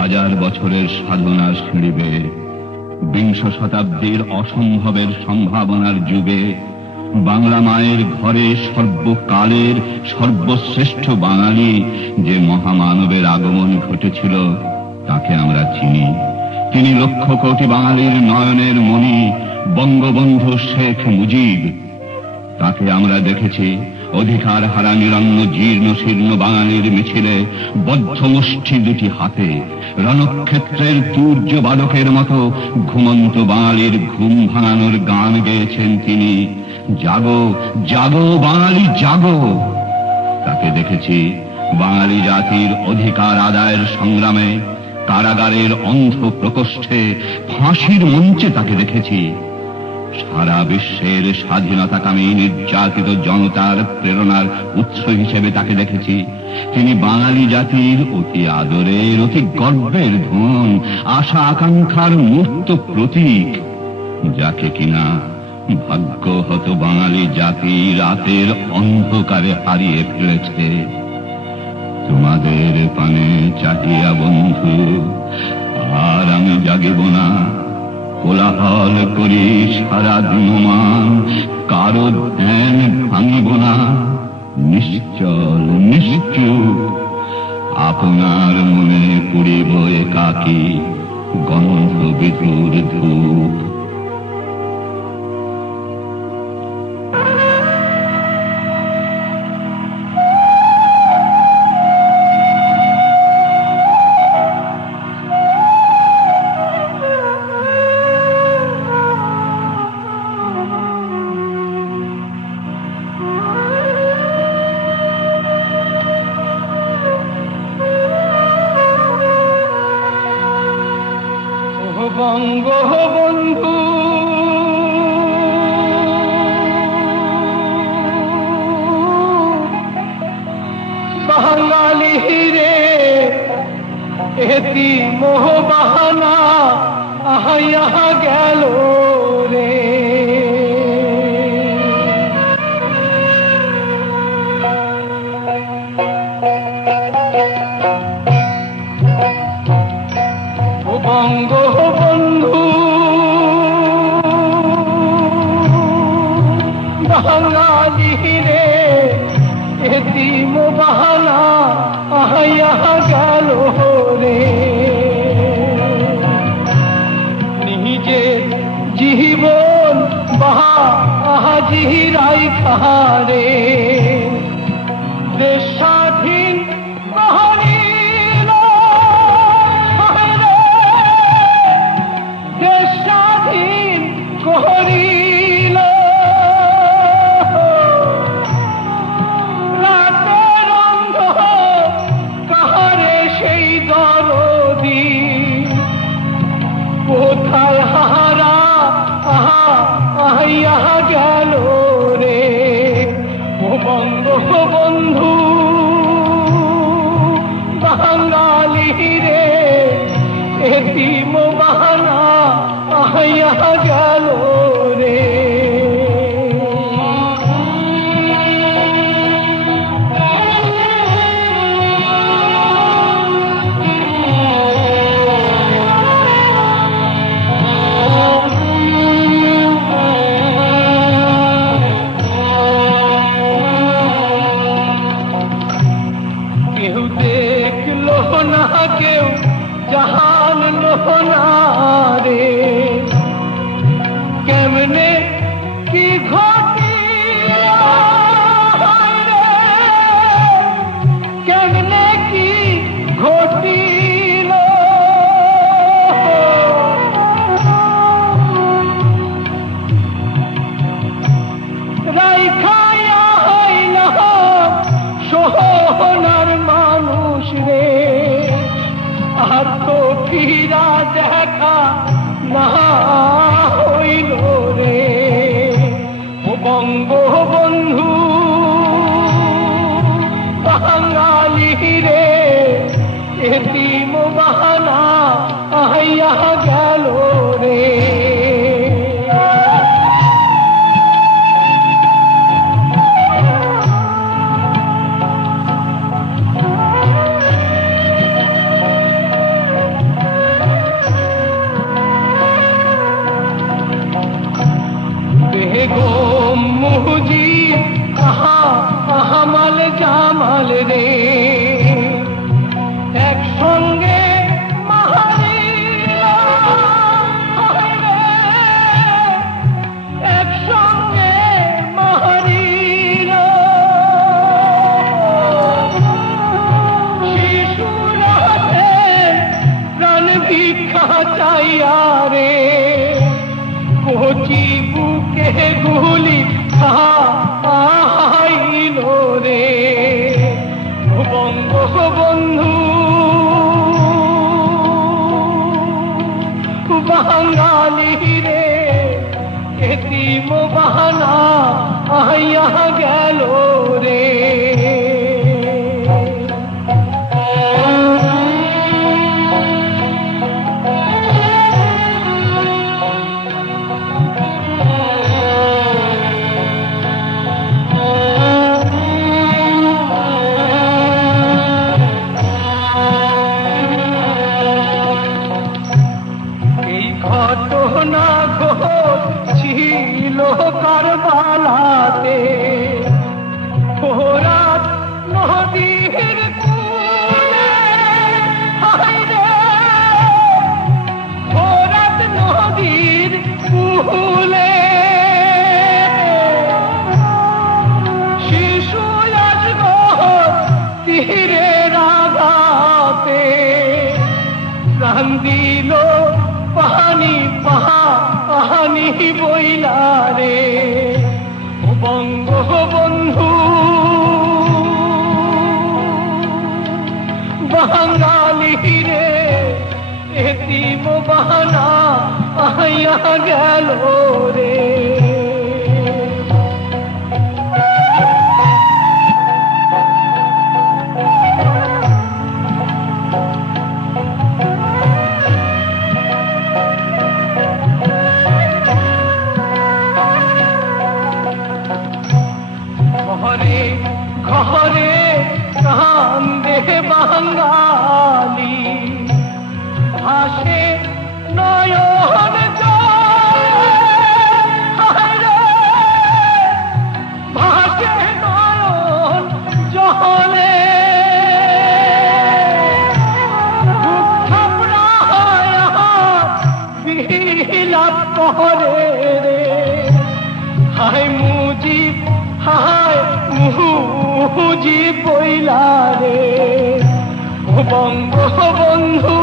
হাজার বছরের সাধনার সিঁড়ি বেয়ে বিংশ শতাব্দীর অসম্ভবের সম্ভাবনার যুগে বাংলা মায়ের ঘরে সর্বকালের সর্বশ্রেষ্ঠ বাঙালি যে মহামানবের আগমন ঘটেছিল তাকে আমরা চিনি। তিনি লক্ষ কোটি বাঙালির নয়নের মণি বঙ্গবন্ধু শেখ মুজিব। তাকে আমরা দেখেছি অধিকার হারা নিরন্ন জীর্ণ শীর্ণ বাঙালির মিছিলে বদ্ধ মুষ্টি দুটি হাতে রণক্ষেত্রের তুর্য বাদকের মতো ঘুমন্ত বাঙালির ঘুম ভাঙানোর গান গেয়েছেন তিনি। জাগো জাগো বাঙালি জাগো। তাকে দেখেছি বাঙালি জাতির অধিকার আদায়ের সংগ্রামে কারাগারের অন্ধ প্রকোষ্ঠে ফাঁসির মঞ্চে তাকে দেখেছি। সারা বিশ্বের স্বাধীনতাকামী নির্যাতিত জনতার প্রেরণার উৎস হিসেবে তাকে দেখেছি। তিনি বাঙালি জাতির অতি আদরের অতি গর্বের ধন, আশা আকাঙ্ক্ষার মূর্ত প্রতীক, যাকে কিনা ভাগ্যহত বাঙালি জাতি রাতের অন্ধকারে হারিয়ে ফেলেছে। তোমাদের পানে চাহিয়া বন্ধু আর আমি জাগিব না, কোলাহল করি সারা দিনমান, কারো ধ্যান ভাঙিব না, নিশ্চল নিশ্চুপ আপনার মনে পুড়িব একাকী গন্ধ বিধুর ধূপ। বঙ্গবন্ধু বাঙালি রে এতি মোহ বাহানা আহাইয়া গেল রে। বঙ্গবন্ধু বাঙালি রে এতিম বাহানা আহাইয়া গেল রে। নিজে জীবন বাহাজি রাইখা রে দেশ স্বাধীন করিল রাতের অন্ধ কাহারে সেই দরদি কোথায় হারা আহাইয়া গেল রে। ও বঙ্গবন্ধু বাঙালি রে এতিম বাহানা আহাইয়া গেল রে। কেউ দেখলো না কেউ জানলো না রে কেমনে কি ঘটিল রে, কেমনে কি ঘটিল রাইখায়া হইল সোহনার মানুষ রে। আর তো ফিরা দেখা না হইল রে। ও বঙ্গবন্ধু বাঙালি রে এতিম বাহানা আহাইয়া গেল রে। সঙ্গে মাহারিরা হইবে, একসঙ্গে মাহারিরা শিশুরাতে প্রাণ ভিক্ষা চাইয়া রে, কচি বুকে গুলি খাইল রে। বঙ্গবন্ধু বাঙালি রে, এতিম বাহানা আইয়া গেল রে। ঘটনা ঘটছিল কারবালাতে, ফোরাত নদীর কূলে, হায় রে, ফোরাত নদীর কূলে শিশু আসগো তীরের আঘাতে প্রাণ দিল পানি পানি বইলা রে। ও বঙ্গবন্ধু বাঙালি রে, এতিম বাহানা আইয়া গেল রে। ঘরে ঘরে কান্দে বাঙালি, ভাসে নয়ন জলে, হায় রে, ভাসে নয়ন জলে। বুক থাপড়া হয় বিলাপ করে রে, হায় মুজিব হায় মুজিব বইলা রে। ও বঙ্গবন্ধু